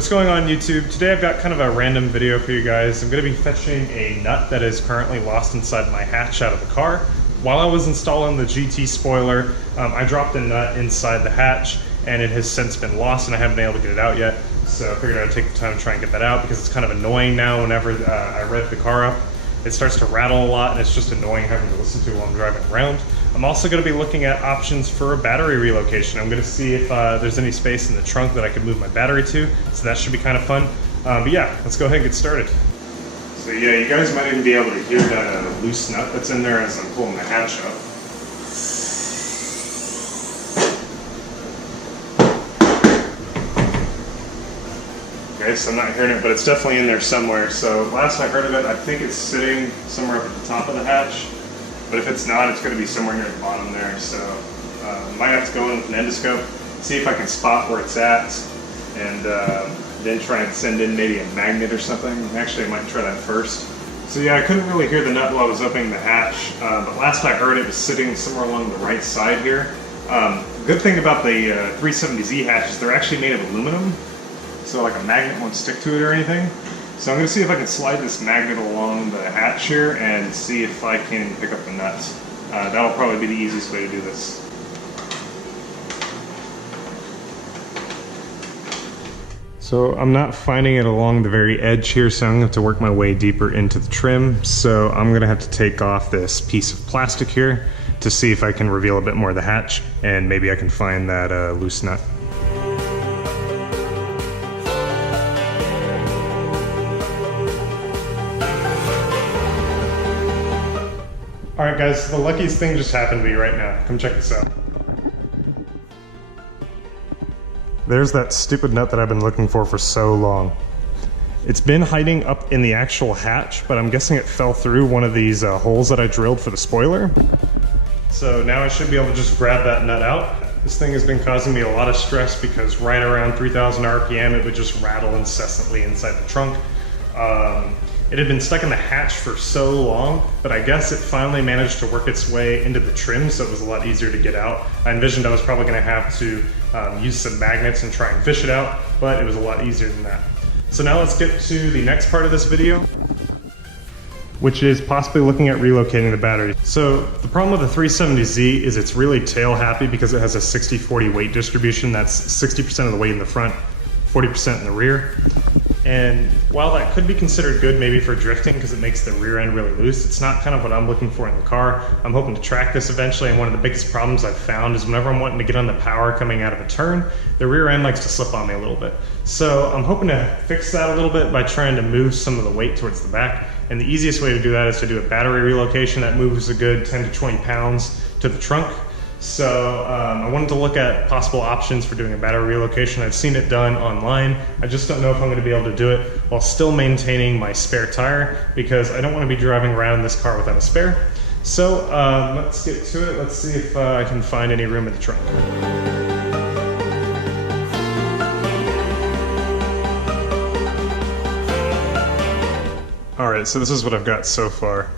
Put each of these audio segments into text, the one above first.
What's going on YouTube? Today I've got kind of a random video for you guys. I'm going to be fetching a nut that is currently lost inside my hatch out of the car. While I was installing the GT spoiler, I dropped a nut inside the hatch and it has since been lost and I haven't been able to get it out yet. So I figured I'd take the time to try and get that out because it's kind of annoying now whenever I rev the car up. It starts to rattle a lot and it's just annoying having to listen to while I'm driving around. I'm also going to be looking at options for a battery relocation. I'm going to see if there's any space in the trunk that I could move my battery to, so that should be kind of fun. But yeah, let's go ahead and get started. So yeah, you guys might even be able to hear that loose nut that's in there as I'm pulling the hatch up. Okay, so I'm not hearing it, but it's definitely in there somewhere. So last I heard of it, I think it's sitting somewhere up at the top of the hatch. But if it's not, it's going to be somewhere near the bottom there. So might have to go in with an endoscope, see if I can spot where it's at, and then try and send in maybe a magnet or something. Actually, I might try that first. So yeah, I couldn't really hear the nut while I was opening the hatch, but last I heard it was sitting somewhere along the right side here. Good thing about the 370Z hatches, they're actually made of aluminum, so like a magnet won't stick to it or anything. So I'm going to see if I can slide this magnet along the hatch here and see if I can pick up the nuts. That'll probably be the easiest way to do this. So I'm not finding it along the very edge here, so I'm going to have to work my way deeper into the trim. So I'm going to have to take off this piece of plastic here to see if I can reveal a bit more of the hatch, and maybe I can find that loose nut. Alright guys, the luckiest thing just happened to me right now. Come check this out. There's that stupid nut that I've been looking for so long. It's been hiding up in the actual hatch, but I'm guessing it fell through one of these holes that I drilled for the spoiler. So now I should be able to just grab that nut out. This thing has been causing me a lot of stress because right around 3,000 RPM it would just rattle incessantly inside the trunk. It had been stuck in the hatch for so long, but I guess it finally managed to work its way into the trim, so it was a lot easier to get out. I envisioned I was probably going to have to use some magnets and try and fish it out, but it was a lot easier than that. So now let's get to the next part of this video, which is possibly looking at relocating the battery. So the problem with the 370Z is it's really tail happy because it has a 60-40 weight distribution. That's 60% of the weight in the front, 40% in the rear. And while that could be considered good maybe for drifting because it makes the rear end really loose, it's not kind of what I'm looking for in the car. I'm hoping to track this eventually, and one of the biggest problems I've found is whenever I'm wanting to get on the power coming out of a turn, the rear end likes to slip on me a little bit. So I'm hoping to fix that a little bit by trying to move some of the weight towards the back. And the easiest way to do that is to do a battery relocation that moves a good 10 to 20 pounds to the trunk. So I wanted to look at possible options for doing a battery relocation. I've seen it done online. I just don't know if I'm going to be able to do it while still maintaining my spare tire because I don't want to be driving around in this car without a spare. So let's get to it. Let's see if I can find any room in the trunk. Alright, so this is what I've got so far.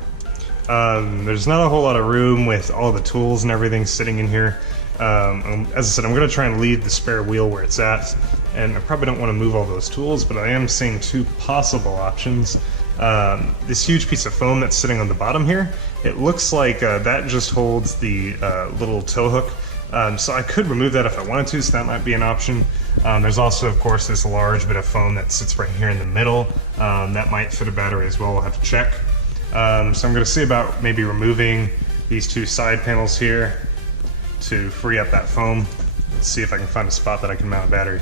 There's not a whole lot of room with all the tools and everything sitting in here. As I said, I'm going to try and leave the spare wheel where it's at, and I probably don't want to move all those tools, but I am seeing two possible options. This huge piece of foam that's sitting on the bottom here, it looks like that just holds the little tow hook. So I could remove that if I wanted to, so that might be an option. There's also, of course, this large bit of foam that sits right here in the middle. That might fit a battery as well, we'll have to check. So I'm going to see about maybe removing these two side panels here to free up that foam. Let's see if I can find a spot that I can mount a battery.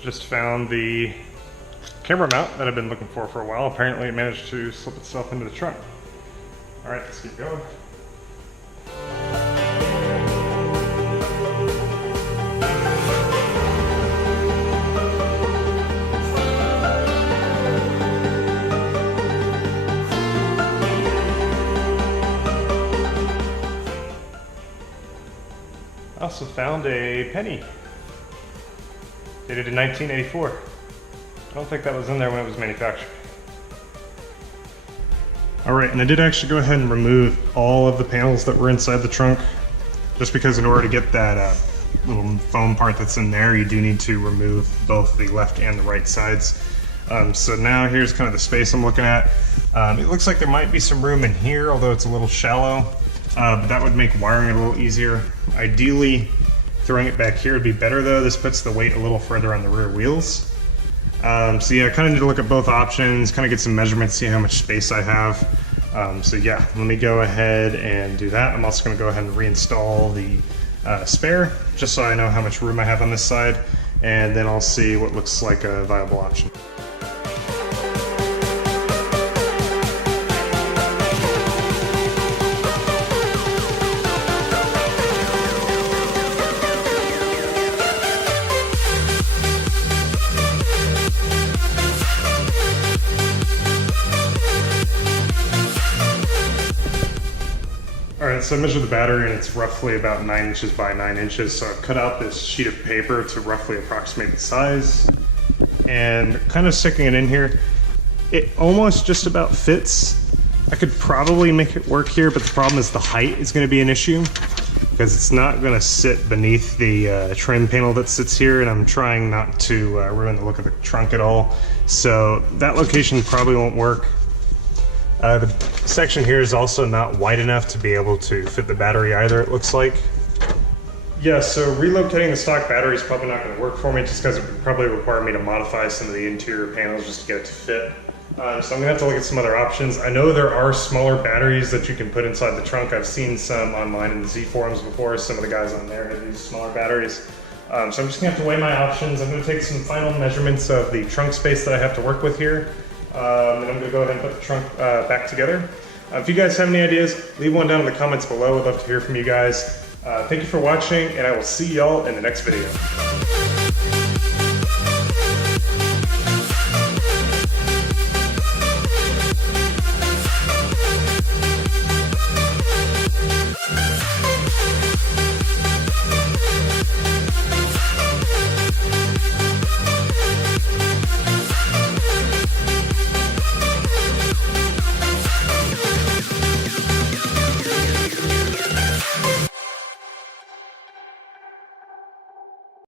Just found the camera mount that I've been looking for a while. Apparently it managed to slip itself into the trunk. Alright, let's keep going. I also found a penny. dated in 1984. I don't think that was in there when it was manufactured. Alright, and I did actually go ahead and remove all of the panels that were inside the trunk, just because in order to get that little foam part that's in there, you do need to remove both the left and the right sides. So now here's kind of the space I'm looking at. It looks like there might be some room in here, although it's a little shallow, but that would make wiring it a little easier. Ideally, throwing it back here would be better though. This puts the weight a little further on the rear wheels. So yeah, I kind of need to look at both options, kind of get some measurements, see how much space I have. So yeah, let me go ahead and do that. I'm also going to go ahead and reinstall the spare, just so I know how much room I have on this side, and then I'll see what looks like a viable option. Alright, so I measured the battery and it's roughly about 9 inches by 9 inches, so I've cut out this sheet of paper to roughly approximate the size, and kind of sticking it in here. It almost just about fits. I could probably make it work here, but the problem is the height is going to be an issue, because it's not going to sit beneath the trim panel that sits here, and I'm trying not to ruin the look of the trunk at all, so that location probably won't work. The section here is also not wide enough to be able to fit the battery either, it looks like. Yeah, so relocating the stock battery is probably not going to work for me, just because it would probably require me to modify some of the interior panels just to get it to fit. So I'm going to have to look at some other options. I know there are smaller batteries that you can put inside the trunk. I've seen some online in the Z forums before. Some of the guys on there have used smaller batteries. So I'm just going to have to weigh my options. I'm going to take some final measurements of the trunk space that I have to work with here. And I'm going to go ahead and put the trunk back together. If you guys have any ideas, leave one down in the comments below. I'd love to hear from you guys. Thank you for watching, and I will see y'all in the next video.